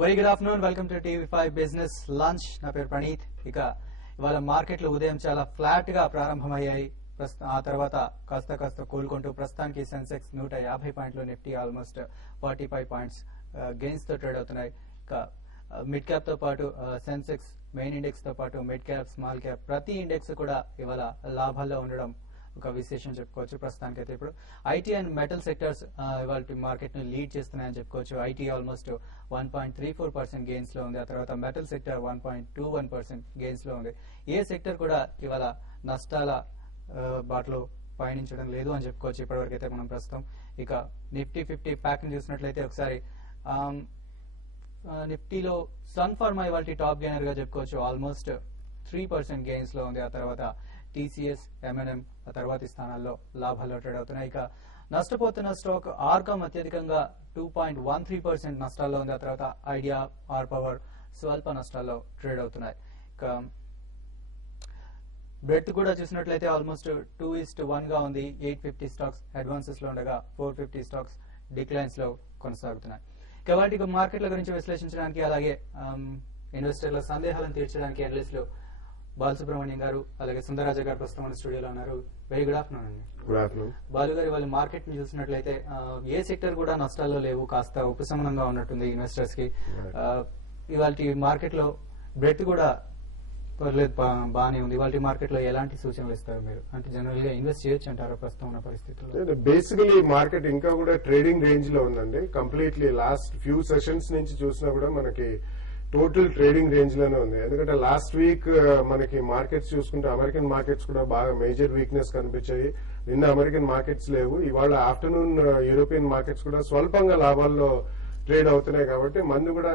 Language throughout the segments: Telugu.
Very good afternoon, welcome to TV5 business lunch. నా పేరు ప్రణీత్. ఇక ఇవాళ మార్కెట్లు ఉదయం చాలా ఫ్లాట్ గా ప్రారంభమయ్యాయి. ఆ తర్వాత కాస్త కూలుకుంటూ ప్రస్తుతానికి సెన్సెక్స్ 150 పాయింట్లు, నిఫ్టీ ఆల్మోస్ట్ 45 పాయింట్స్ గెయిన్స్ తో ట్రేడ్ అవుతున్నాయి. ఇక మిడ్ క్యాప్ తో పాటు సెన్సెక్స్ మెయిన్ ఇండెక్స్ తో పాటు మిడ్ క్యాప్, స్మాల్ క్యాప్ ప్రతి ఇండెక్స్ కూడా ఇవాళ లాభాల్లో ఉండడం ఒక విశేషం చెప్పుకోవచ్చు. ప్రస్తుతానికైతే ఇప్పుడు ఐటీ అండ్ మెటల్ సెక్టర్స్ ఇవాళ మార్కెట్ ను లీడ్ చేస్తున్నాయని చెప్పుకోవచ్చు. ఐటీ ఆల్మోస్ట్ 1.34% గెయిన్స్ లో ఉంది. ఆ తర్వాత మెటల్ సెక్టర్ 1.21% గెయిన్స్ లో ఉంది. ఏ సెక్టర్ కూడా ఇవాళ నష్టాల బాటలో పయనించడం లేదు అని చెప్పుకోవచ్చు ఇప్పటివరకు అయితే మనం ప్రస్తుతం. ఇక నిఫ్టీ 50 ప్యాక్ ని చూసినట్లయితే ఒకసారి నిఫ్టీలో సన్ ఫార్మా ఇవాళ టాప్ గెయినర్ గా చెప్పుకోవచ్చు. ఆల్మోస్ట్ 3% గెయిన్స్ లో ఉంది. ఆ తర్వాత టీసీఎస్, ఎంఎన్ఎం ఆ తర్వాతి స్థానాల్లో లాభాల్లో ట్రేడ్ అవుతున్నాయి. ఇక నష్టపోతున్న స్టాక్ ఆర్కామ్ అత్యధికంగా 2.13% నష్టాల్లో ఉంది. ఆ తర్వాత ఐడియా, ఆర్ పవర్ స్వల్ప నష్టాల్లో ట్రేడ్ అవుతున్నాయి. ఇక బ్రెడ్త్ కూడా చూసినట్లయితే ఆల్మోస్ట్ 2:1 గా ఉంది. 850 స్టాక్స్ అడ్వాన్సెస్ లో ఉండగా 450 స్టాక్స్ డిక్లైన్స్ లో కొనసాగుతున్నాయి. ఇక వాటి మార్కెట్ల గురించి విశ్లేషించడానికి అలాగే ఇన్వెస్టర్ల సందేహాలను తీర్చడానికి అనలిస్టులు బాలసుబ్రహ్మణ్యం గారు అలాగే సుందరరాజ గారు ప్రస్తుతం మన స్టూడియోలో ఉన్నారు. వెరీ గుడ్ ఆఫ్టర్నూన్ అండి. Good afternoon. బాలు గారు, వాళ్ళ మార్కెట్ ని చూసినట్లయితే ఏ సెక్టర్ కూడా నష్టాల్లో లేవు, కాస్త ఉపశమనంగా ఉన్నట్టుంది ఇన్వెస్టర్స్ కి. ఇవాళ మార్కెట్ లో బ్రెడ్ కూడా పర్లేదు, బాగానే ఉంది. ఇవాళ మార్కెట్ లో ఎలాంటి సూచనలు ఇస్తారు మీరు? అంటే జనరల్ గా ఇన్వెస్ట్ చేయొచ్చు అంటారు ప్రస్తుతం ఉన్న పరిస్థితుల్లో? బేసికలీ మార్కెట్ ఇంకా కూడా ట్రేడింగ్ రేంజ్ లో ఉందండి. కంప్లీట్లీ లాస్ట్ ఫ్యూ సెషన్స్ నుంచి చూసినా కూడా మనకి టోటల్ ట్రేడింగ్ రేంజ్ లోనే ఉంది. ఎందుకంటే లాస్ట్ వీక్ మనకి మార్కెట్స్ చూసుకుంటే అమెరికన్ మార్కెట్స్ కూడా బాగా మేజర్ వీక్నెస్ కనిపించాయి. నిన్న అమెరికన్ మార్కెట్స్ లేవు. ఇవాళ ఆఫ్టర్నూన్ యూరోపియన్ మార్కెట్స్ కూడా స్వల్పంగా లాభాల్లో ట్రేడ్ అవుతున్నాయి. కాబట్టి మంది కూడా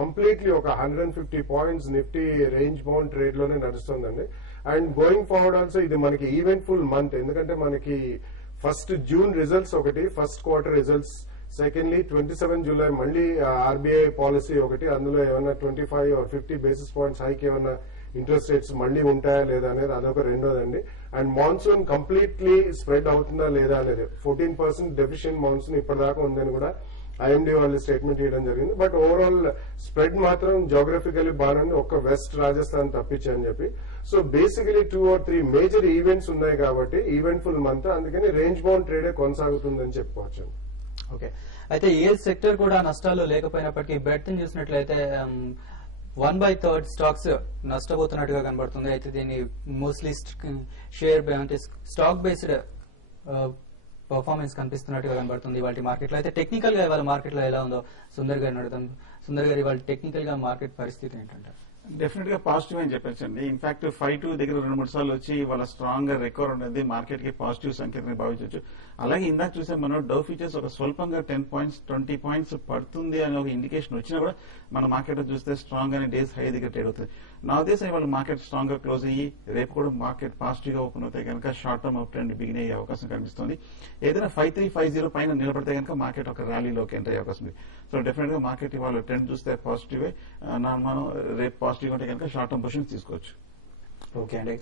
కంప్లీట్లీ ఒక 150 points Nifty range bound trade లోనే నడుస్తుందండి. అండ్ గోయింగ్ ఫార్వర్డ్ ఆల్సో ఇది మనకి ఈవెంట్ఫుల్ మంత్. ఎందుకంటే మనకి ఫస్ట్ జూన్ రిజల్ట్స్ ఒకటి, first quarter results secondly 27 July మళ్ళీ ఆర్బీఐ పాలసీ ఒకటి, అందులో ఏమన్నా 25 or 50 బేసిస్ పాయింట్స్ హైక్ ఏమన్నా ఇంట్రెస్ట్ రేట్స్ మళ్ళీ ఉంటాయా లేదా అనేది అదొక రెండోదండి. అండ్ మాన్సూన్ కంప్లీట్లీ స్ప్రెడ్ అవుతుందా లేదా అనేది 14% డెఫిషియెంట్ మాన్సూన్ ఇప్పటిదాకా ఉందని కూడా ఐఎండీ వాళ్ళు స్టేట్మెంట్ ఇవ్వడం జరిగింది. బట్ ఓవరాల్ స్ప్రెడ్ మాత్రం జోగ్రఫికలీ బాగానే ఒక్క వెస్ట్ రాజస్థాన్ తప్పించని చెప్పి. So basically 2 or 3 major events ఉన్నాయి కాబట్టి ఈవెంట్ఫుల్ మంత్, అందుకని రేంజ్ బౌండ్ ట్రేడే కొనసాగుతుందని చెప్పుకోవచ్చు. ఓకే, అయితే ఏ సెక్టర్ కూడా నష్టాలు లేకపోయినప్పటికీ బెట్ ని చూసినట్లయితే 1/3 స్టాక్స్ నష్టపోతున్నట్టుగా కనబడుతుంది. అయితే దీన్ని మోస్ట్లీ షేర్ అంటే స్టాక్ బేస్డ్ పర్ఫార్మెన్స్ కనిపిస్తున్నట్టుగా కనబడుతుంది ఇవాళ మార్కెట్ లో. అయితే టెక్నికల్ గా ఇవాళ మార్కెట్ లో ఎలా ఉందో సుందర్ గారిని అడుగుతాం. సుందర్ గారు, ఇవాళ టెక్నికల్ గా మార్కెట్ పరిస్థితి ఏంటంటారు? డెఫినెట్ గా పాజిటివ్ అని చెప్పొచ్చండి. ఇన్ఫాక్ట్ 5-2 దగ్గర 2-3 సార్లు వచ్చి వాళ్ళ స్ట్రాంగ్ గా రికవర్ అనేది మార్కెట్ కి పాజిటివ్ సంకేతంగా భావించవచ్చు. అలాగే ఇందాక చూసాం మనం డౌ ఫ్యూచర్స్ ఒక స్వల్పంగా 10 పాయింట్స్ 20 పాయింట్స్ పడుతుంది అనే ఒక ఇండికేషన్ వచ్చినా కూడా మన మార్కెట్ చూస్తే స్ట్రాంగ్ గానే డేస్ హై దగ్గర ట్రేడ్ అవుతుంది. నా ఉద్దేశం ఇవాళ మార్కెట్ స్ట్రాంగ్ గా క్లోజ్ అయ్యి రేపు కూడా మార్కెట్ పాజిటివ్ గా ఓపెన్ అవుతాయి కనుక short term up trend begin అయ్యే అవకాశం కనిపిస్తుంది. ఏదైనా 5350 పైన నిలబడితే కనుక మార్కెట్ ఒక ర్యాలీలోకి ఎంటర్ అయ్యే అవకాశం ఉంది. సో డెఫినెట్ గా మార్కెట్ ఇవాళ ట్రెండ్ చూస్తే పాజిటివ్, మనం రేపు పాజిటివ్ ఉంటే కనుక షార్ట్ టర్మ్ పొజిషన్ తీసుకోవచ్చు. ఓకే అండి,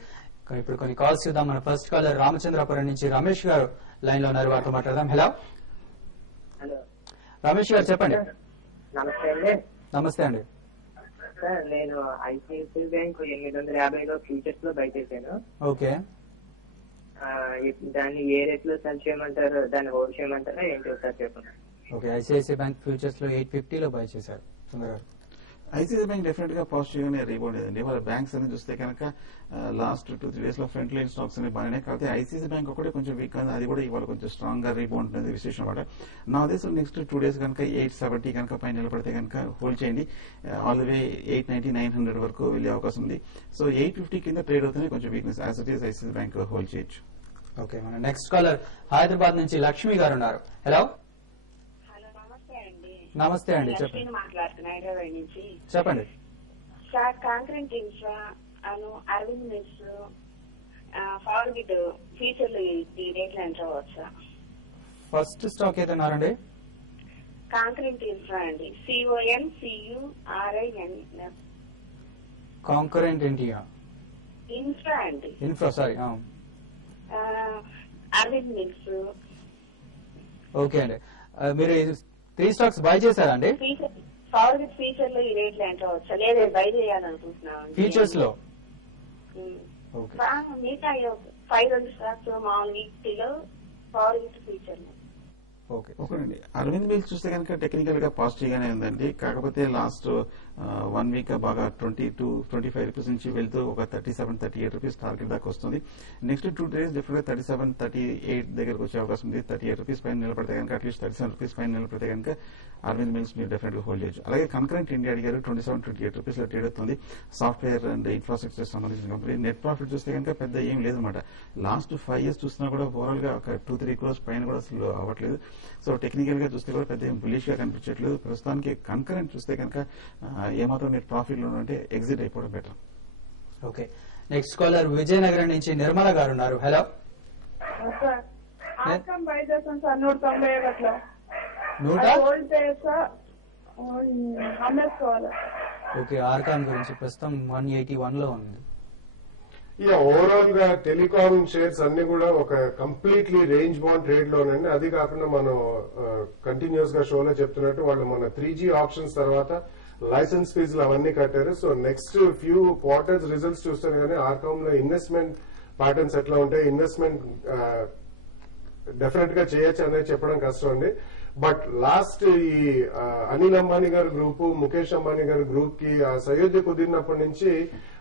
ఇప్పుడు కొన్ని కాల్స్ చూద్దాం. మన ఫస్ట్ కాలర్ రామచంద్రపురం నుంచి రమేష్ గారు లైన్ లో ఉన్నారు, వారితో మాట్లాడదాం. హలో రమేష్ గారు, చెప్పండి. నమస్తే అండి. నమస్తే అండి. సార్, నేను ఐసిఐసిఐ బ్యాంక్ 850లో ఫ్యూచర్స్ లో బై చేశాను. ఓకే, దాన్ని ఏ రేట్ లో సెల్ చేయమంటారు, దాన్ని హోల్డ్ చేయమంటారా ఏంటో సార్ చెప్పండి. ఓకే, ఐసిఐసిఐ బ్యాంక్ ఫ్యూచర్స్ లో 850లో బై చేశారు సుందర్ గారు. ఐసీఐసీ బ్యాంక్ డెఫినెట్ గా పాజిటివ్ గానే రీబౌండ్ అయిందండి. వాళ్ళ బ్యాంక్స్ అని చూస్తే కనుక లాస్ట్ 2-3 డేస్ లో ఫ్రంట్ లైన్ స్టాక్స్ అన్ని బాగానే, కాకపోతే ఐసీఐసీ బ్యాంక్ ఒకటే కొంచెం వీక్ ఉంది. అది కూడా ఇవాళ కొంచెం స్ట్రాంగ్ గా రీబౌండ్ అనేది విశేషం అనమాట. నా ఉద్దేశం నెక్స్ట్ 2 డేస్ కనుక 870 కనుక పైన నిలబడితే కనుక హోల్డ్ చేయండి. ఆల్ ద వే 890-900 వరకు వెళ్లే అవకాశం ఉంది. సో 850 కింద ట్రేడ్ అవుతుంది, కొంచెం weakness as it is ICIC bank hold చేయొచ్చు. ఓకే, మన నెక్స్ట్ కాలర్ హైదరాబాద్ నుంచి లక్ష్మి గారు ఉన్నారు. హలో. నమస్తే అండి, చెప్పండి. చెప్పండి సార్. కాంక్రీట్ ఇన్ఫ్రా అను అరవింద్ మిల్స్ ఫార్వర్డ్ ఫ్యూచర్ లో రేట్లు ఎంటర్ అవ్వచ్చు. ఫస్ట్ స్టాక్ ఏదన్నారండి? కాంక్రీట్ ఇన్ఫ్రా అండి, CONCURIN. కాంకరెంట్ ఇండియా ఇన్ఫ్రా అండి. Infra, sorry. Arvind mills. Okay అండి, మీరు 3 స్టాక్స్ బై చేశారా అండి? ఫార్వర్డ్ ఫ్యూచర్ లో ఈ రేట్లు ఎంటర్ అవ్వచ్చా లేదా బై చేయాలనుకుంటున్నాను ఫ్యూచర్స్ లో ఓకే మిగతా 500 స్టాక్స్ మామూలు వీక్లో ఫార్వర్డ్ ఫ్యూచర్ లో ఓకే ఓకేనండి. అరవింద్ మిల్స్ చూస్తే కనుక టెక్నికల్ గా పాజిటివ్ గానే ఉందండి. కాకపోతే లాస్ట్ 1 వీక్ బాగా 22-25 రూపీస్ నుంచి వెళ్తూ ఒక 37-38 రూపీస్ టార్గెట్ దాకా వస్తుంది. నెక్స్ట్ 2 days డెఫినెట్ గా 37-38 దగ్గరకు వచ్చే అవకాశం ఉంది. 38 రూపీస్ పైన నిలబడితే కనుక అట్లీస్ట్ 37 రూపీస్ పైన నిలబడితే కనుక అరవింద్ మిల్స్ మీరు డెఫినెట్ గా హోల్డ్ చేయొచ్చు. అలాగే కన్కరెంట్ ఇండియా అడిగారు 27-28 రూపీస్ లో ట్రేడ్ అవుతుంది. సాఫ్ట్వేర్ అండ్ ఇన్ఫ్రాస్ట్రక్చర్ సంబంధించిన కంపెనీ. నెట్ ప్రాఫిట్ చూస్తే కనుక పెద్ద ఏం లేదన్నమాట. లాస్ట్ 5 years చూసినా కూడా ఓవరాల్ గా ఒక 2-3 crores పైన కూడా అసలు అవ్వట్లేదు. సో టెక్నికల్ గా చూస్తే కూడా పెద్ద బులిష్ గా కనిపించట్లేదు. ప్రస్తుతానికి కన్కరెంట్ చూస్తే కనుక ఏమాత్రం నెట్ ప్రాఫిట్ లో ఉంటే ఎగ్జిట్ అయిపోవడం better. Okay next caller Vizianagaram నుంచి నిర్మల గారు ఉన్నారు. హలో ఆర్కామ్ బై చేస్తాం సార్ 190 అట్లా 100 హోల్డ్ చేస్తా అమ్మేసుకోవాలి. ఓకే ఆర్కాన్ గురించి ప్రస్తుతం 181 లో ఉంది. ఓవరాల్ గా టెలికాం షేర్స్ అన్ని కూడా ఒక కంప్లీట్లీ రేంజ్ బౌండ్ ట్రేడ్ లోనండి. అది కాకుండా మనం కంటిన్యూస్ గా షోలో చెప్తున్నట్టు వాళ్ళు మన 3G ఆప్షన్స్ తర్వాత లైసెన్స్ ఫీజులు అవన్నీ కట్టారు. So next few quarters results చూస్తాను కానీ ఆర్కామ్ లో ఇన్వెస్ట్మెంట్ ప్యాటర్న్స్ ఎట్లా ఉంటాయి, ఇన్వెస్ట్మెంట్ డెఫినెట్ గా చేయొచ్చు అనేది చెప్పడం కష్టం అండి. బట్ లాస్ట్ ఈ అనిల్ అంబానీ గారి గ్రూప్, ముఖేష్ అంబానీ గారి గ్రూప్ కి ఆ సయోధ్య కుదిరినప్పటి నుంచి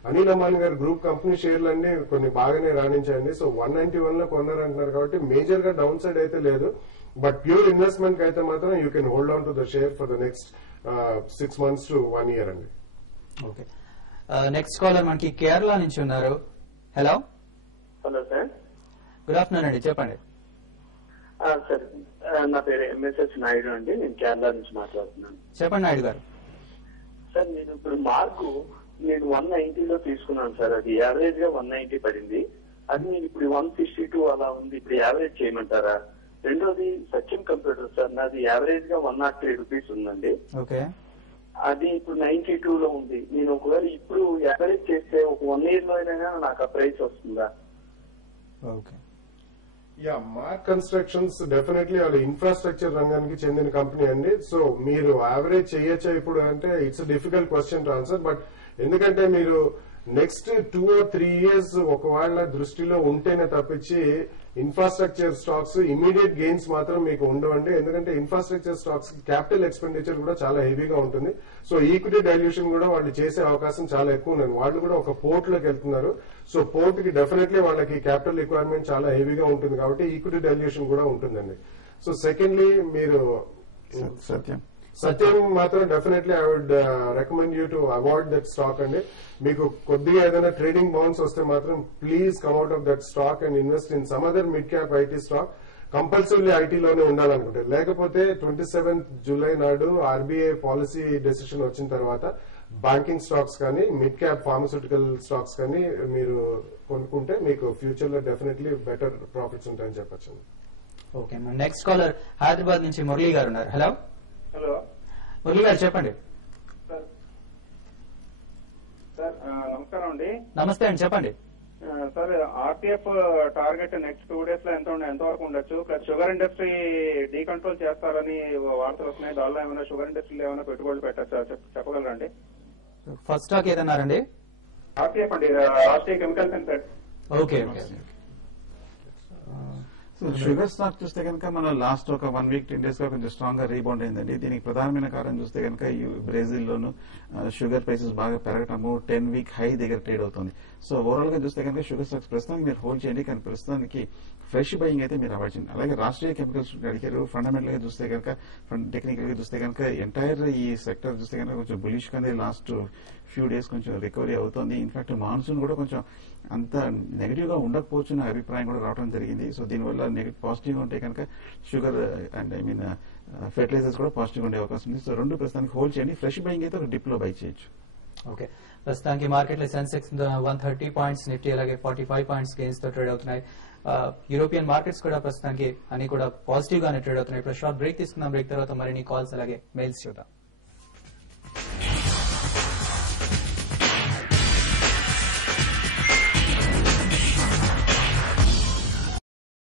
అనిల్ అంబానీ గారి గ్రూప్ కంపెనీ షేర్లన్నీ కొన్ని బాగానే రాణించాయండి. సో 191 లో కొన్నారంటున్నారు కాబట్టి మేజర్ గా డౌన్ సైడ్ అయితే లేదు. బట్ ప్యూర్ ఇన్వెస్ట్మెంట్ కి అయితే మాత్రం you can hold on to the share for the next 6 months to 1 year అండి. ఓకే నెక్స్ట్ కాలర్ మనకి కేరళ నుంచి ఉన్నారు. Hello hello sir. Good afternoon అండి, చెప్పండి. సార్ నా పేరు ఎంఎస్ఎస్ నాయుడు అండి, నేను కేరళ నుంచి మాట్లాడుతున్నాను. చెప్పండి నాయుడు గారు. సార్ నేను ఇప్పుడు మార్కు నేను 190లో తీసుకున్నాను సార్. అది యావరేజ్ గా 190 పడింది. అది నేను ఇప్పుడు 162 అలా ఉంది. ఇప్పుడు యావరేజ్ చేయమంటారా? రెండోది సచిన్ కంప్యూటర్ సార్, నాది యావరేజ్ గా 103 రూపీస్ ఉందండి. ఓకే అది ఇప్పుడు 92 లో ఉంది. నేను ఒకవేళ ఇప్పుడు యావరేజ్ చేస్తే ఒక 1 year లో అయినా నాకు ఆ ప్రైస్ వస్తుందా? ఓకే మార్క్ కన్స్ట్రక్షన్స్ డెఫినెట్లీ వాళ్ళ ఇన్ఫ్రాస్ట్రక్చర్ రంగానికి చెందిన కంపెనీ అండి. సో మీరు యావరేజ్ చేయొచ్చా ఇప్పుడు అంటే it's difficult question to answer. But ఎందుకంటే మీరు నెక్స్ట్ 2 or 3 years ఒకవేళ దృష్టిలో ఉంటేనే తప్పించి ఇన్ఫ్రాస్ట్రక్చర్ స్టాక్స్ ఇమీడియట్ గెయిన్స్ మాత్రం మీకు ఉండవండి. ఎందుకంటే ఇన్ఫ్రాస్ట్రక్చర్ స్టాక్స్ క్యాపిటల్ ఎక్స్పెండిచర్ కూడా చాలా హెవీగా ఉంటుంది. సో ఈక్విటీ డైల్యూషన్ కూడా వాళ్ళు చేసే అవకాశం చాలా ఎక్కువ ఉంది. వాళ్ళు కూడా ఒక పోర్ట్ లోకి వెళ్తున్నారు. సో పోర్ట్ కి డెఫినెట్లీ వాళ్ళకి క్యాపిటల్ రిక్వైర్మెంట్ చాలా హెవీగా ఉంటుంది కాబట్టి ఈక్విటీ డైల్యూషన్ కూడా ఉంటుందండి. సో సెకండ్లీ మీరు సత్యం మాత్రం definitely I would recommend you to avoid that stock అండి. మీకు కొద్దిగా ఏదైనా ట్రేడింగ్ బౌన్స్ వస్తే మాత్రం please come out of that stock and invest in some other mid cap IT stock. Compulsory ఐటీలోనే ఉండాలనుకుంటే, లేకపోతే 27th July నాడు ఆర్బీఐ పాలసీ డెసిషన్ వచ్చిన తర్వాత బ్యాంకింగ్ స్టాక్స్ కానీ మిడ్ క్యాప్ ఫార్మస్యూటికల్ స్టాక్స్ కానీ మీరు కొనుక్కుంటే మీకు ఫ్యూచర్ లో డెఫినెట్లీ బెటర్ ప్రాఫిట్స్ ఉంటాయని చెప్పచ్చు. ఓకే నెక్స్ట్ కాలర్ హైదరాబాద్ నుంచి మురళీ గారు ఉన్నారు. హలో హలో మురళీ గారు చెప్పండి. సార్ నమస్కారం అండి. నమస్తే అండి, చెప్పండి. Sir RTF target next 2 days లో ఎంత వరకు ఉండొచ్చు? ప్లస్ షుగర్ ఇండస్ట్రీ డీకంట్రోల్ చేస్తారని వార్తలు వస్తున్నాయి. దానిలో ఏమైనా షుగర్ ఇండస్ట్రీలో ఏమైనా పెట్టుబడులు పెట్టచ్చా చెప్పగలరా అండి? First stock ఏదన్నారండి? ఆర్టీఎఫ్ అండి, Rashtriya chemicals and pets. Okay sugar stock చూస్తే కనుక మనం లాస్ట్ ఒక 1 week 10 days గా కొంచెం స్ట్రాంగ్ గా రీబౌండ్ అయిందండి. దీనికి ప్రధానమైన కారణం చూస్తే కనుక ఈ బ్రెజిల్ లోను షుగర్ ప్రైసెస్ బాగా పెరగటము 10-week హై దగ్గర ట్రేడ్ అవుతుంది. సో ఓవరాల్ గా చూస్తే కనుక షుగర్ స్టాక్స్ ప్రస్తుతానికి మీరు హోల్డ్ చేయండి, కానీ ప్రస్తుతానికి ఫ్రెష్ బయింగ్ అయితే మీరు అవాయిడ్ చేయండి. అలాగే రాష్ట్రీయ కెమికల్స్ అడిగారు. ఫండమెంటల్ గా చూస్తే కనుక టెక్నికల్ గా చూస్తే కనుక ఎంటైర్ ఈ సెక్టర్ చూస్తే కనుక కొంచెం బులిష్ గానే లాస్ట్ ఫ్యూ డేస్ కొంచెం రికవరీ అవుతుంది. ఇన్ఫాక్ట్ మాన్సూన్ కూడా కొంచెం అంత నెగిటివ్ గా ఉండకపోవచ్చు నా అభిప్రాయం కూడా రావడం జరిగింది. సో దీనివల్ల పాజిటివ్ గా ఉంటే కనుక sugar and I mean fertilizers కూడా పాజిటివ్ ఉండే అవకాశం ఉంది. సో రెండు ప్రస్తుతానికి హోల్డ్ చేయండి. ఫ్రెష్ బయింగ్ అయితే ఒక డిప్ లో బై చేయొచ్చు. ఓకే ప్రస్తుతానికి మార్కెట్ లో సెన్సెక్స్ 130 పాయింట్స్, నిఫ్టీ అలాగే 45 పాయింట్స్ గెయిన్స్ తో ట్రేడ్ అవుతున్నాయి. యూరోపియన్ మార్కెట్స్ కూడా ప్రస్తుతానికి అన్ని కూడా పాజిటివ్ గానే ట్రేడ్ అవుతున్నాయి. ఇప్పుడు షార్ట్ బ్రేక్ తీసుకుందాం. బ్రేక్ తర్వాత మరిన్ని కాల్స్ అలాగే మెయిల్స్ చూద్దాం.